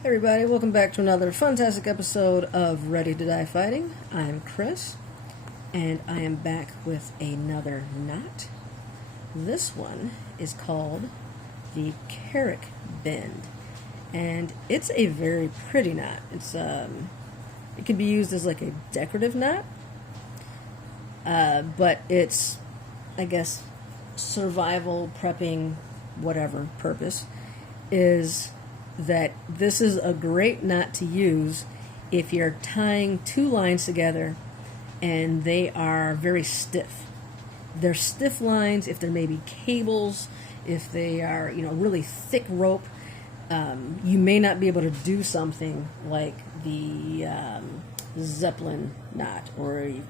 Hey everybody, welcome back to another fantastic episode of Ready to Die Fighting. I'm Chris, and I am back with another knot. This one is called the Carrick Bend, and it's a very pretty knot. It can be used as like a decorative knot, but it's, I guess, survival, prepping, whatever purpose is that this is a great knot to use if you're tying two lines together and they are very stiff. They're stiff lines, if they're maybe cables, if they are, really thick rope, you may not be able to do something like the Zeppelin knot or a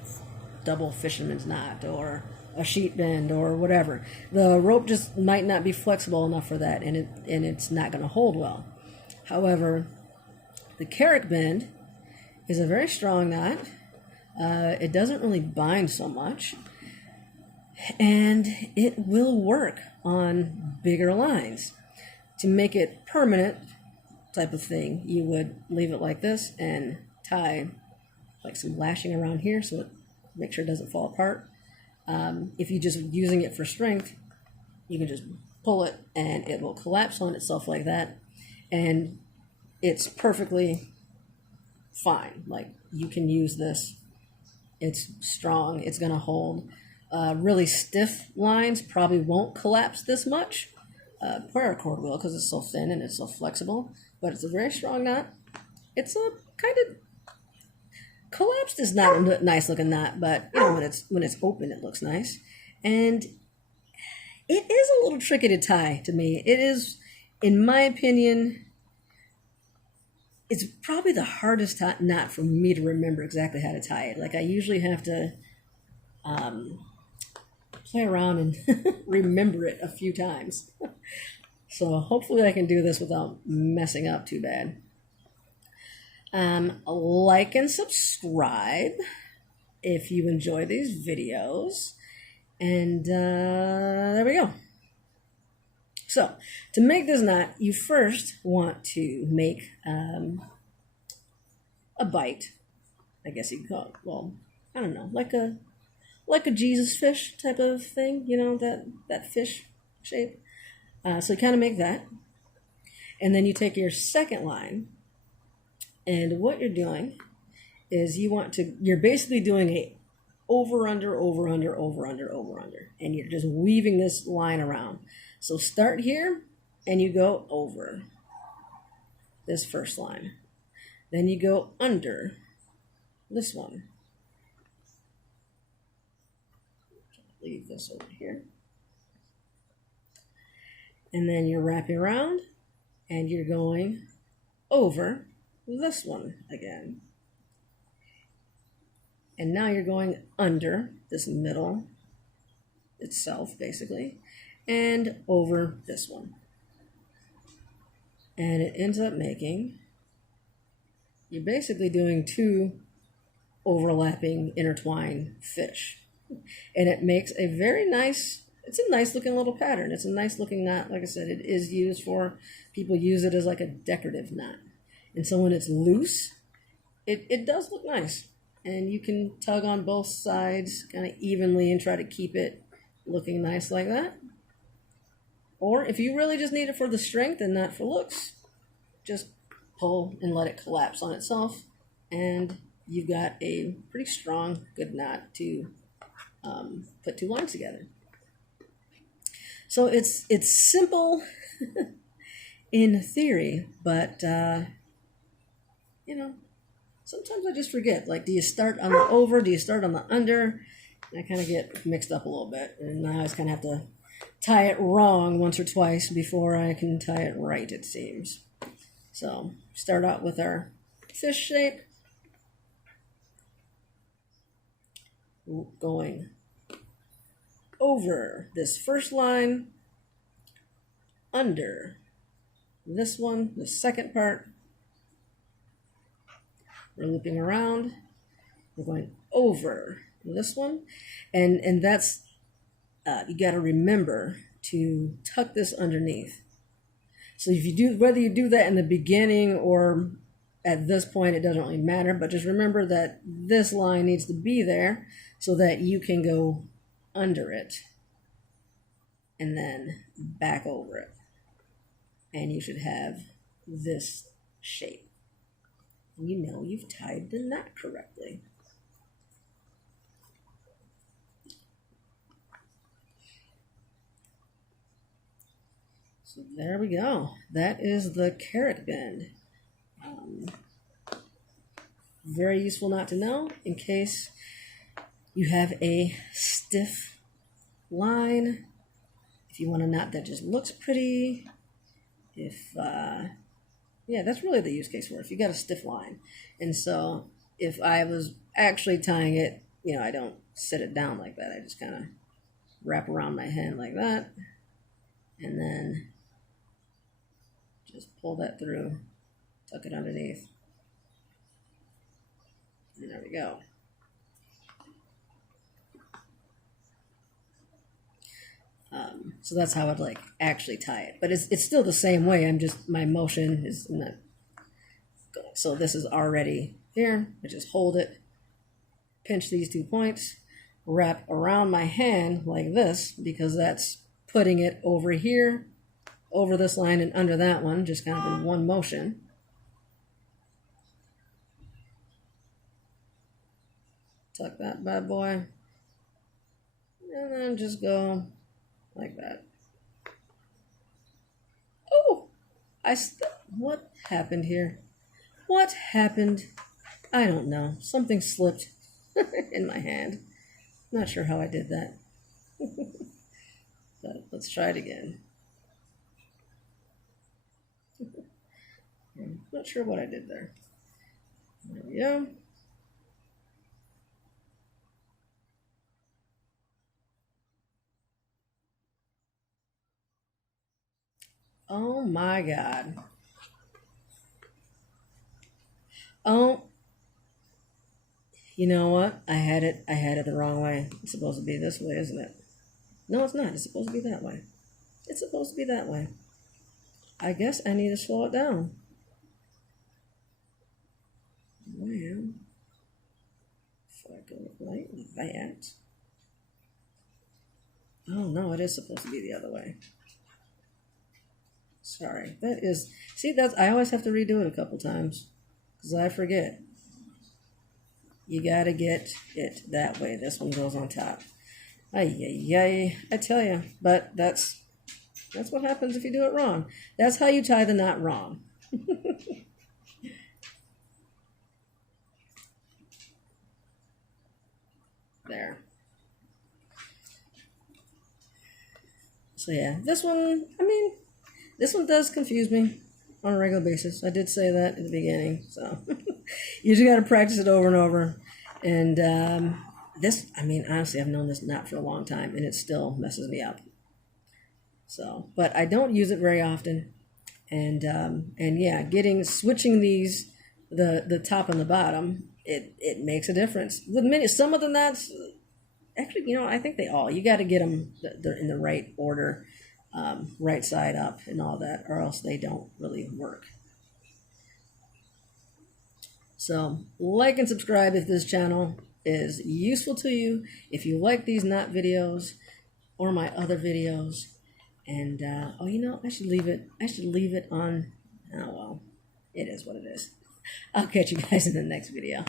double fisherman's knot or a sheet bend or whatever. The rope just might not be flexible enough for that, and it's not going to hold well. However, the Carrick bend is a very strong knot. It doesn't really bind so much, and it will work on bigger lines. To make it permanent type of thing, you would leave it like this and tie like some lashing around here so it make sure it doesn't fall apart. If you're just using it for strength, you can just pull it and it will collapse on itself like that. And it's perfectly fine. Like, you can use this. It's strong. It's going to hold. Really stiff lines probably won't collapse this much. Paracord will, because it's so thin and it's so flexible. But it's a very strong knot. It's a kind of collapsed is not a nice looking knot, but when it's open, it looks nice. And it is a little tricky to tie to me. It is, in my opinion, it's probably the hardest knot for me to remember exactly how to tie it. Like, I usually have to play around and remember it a few times. So hopefully I can do this without messing up too bad. Like and subscribe if you enjoy these videos. And there we go. So, to make this knot, you first want to make a bite. I guess you could call it, well, I don't know, like a Jesus fish type of thing, that fish shape. So you kind of make that. And then you take your second line, and what you're doing is you're basically doing a over, under, over, under, over, under, over, under. And you're just weaving this line around. So start here, and you go over this first line. Then you go under this one. Leave this over here. And then you're wrapping around, and you're going over this one again. And now you're going under this middle itself, basically, and over this one. And it ends up making, you're basically doing two overlapping, intertwined fish. And it makes a very nice, it's a nice looking little pattern. It's a nice looking knot. Like I said, it is used for, people use it as like a decorative knot. And so when it's loose, it does look nice. And you can tug on both sides kind of evenly and try to keep it looking nice like that. Or if you really just need it for the strength and not for looks, just pull and let it collapse on itself. And you've got a pretty strong, good knot to put two lines together. So it's simple in theory, but sometimes I just forget. Like, do you start on the over? Do you start on the under? And I kind of get mixed up a little bit. And I always kind of have to tie it wrong once or twice before I can tie it right, it seems. So, start out with our fish shape. Going over this first line, under this one, the second part. We're looping around. We're going over this one. And that's, you got to remember to tuck this underneath. So if you do, whether you do that in the beginning or at this point, it doesn't really matter, but just remember that this line needs to be there so that you can go under it and then back over it. And you should have this shape. You know you've tied the knot correctly. So there we go. That is the Carrick bend. Very useful knot to know in case you have a stiff line. If you want a knot that just looks pretty. If, yeah, that's really the use case for it. If you got a stiff line. And so if I was actually tying it, you know, I don't sit it down like that. I just kind of wrap around my hand like that. And then just pull that through, tuck it underneath. And there we go. So that's how I'd like actually tie it. But it's still the same way. I'm just, my motion is not going. So this is already here. I just hold it, pinch these 2 points, wrap around my hand like this, because that's putting it over here, over this line and under that one, just kind of in one motion. Tuck that bad boy. And then just go like that. Oh, what happened here? What happened? I don't know. Something slipped in my hand. Not sure how I did that. But let's try it again. Not sure what I did there. There we go. Oh my God. Oh, you know what? I had it the wrong way. It's supposed to be this way, isn't it? No, it's not. It's supposed to be that way. It's supposed to be that way. I guess I need to slow it down. Well, if I go like that. Oh no, it is supposed to be the other way. Sorry, that is, see, that's, I always have to redo it a couple times because I forget. You gotta get it that way. This one goes on top. Ay, ay, ay, I tell you, but that's what happens if you do it wrong. That's how you tie the knot wrong. There. So yeah, this one, I mean, this one does confuse me on a regular basis. I did say that at the beginning, so you just got to practice it over and over. And this, I mean, honestly, I've known this knot for a long time, and it still messes me up. So, but I don't use it very often, and yeah, switching these, the top and the bottom, it makes a difference. Some of the knots, actually, you know, I think you got to get them in the right order. Right side up and all that, or else they don't really work. So like and subscribe if this channel is useful to you, if you like these knot videos or my other videos. And oh, you know, I should leave it on. Oh well, it is what it is. I'll catch you guys in the next video.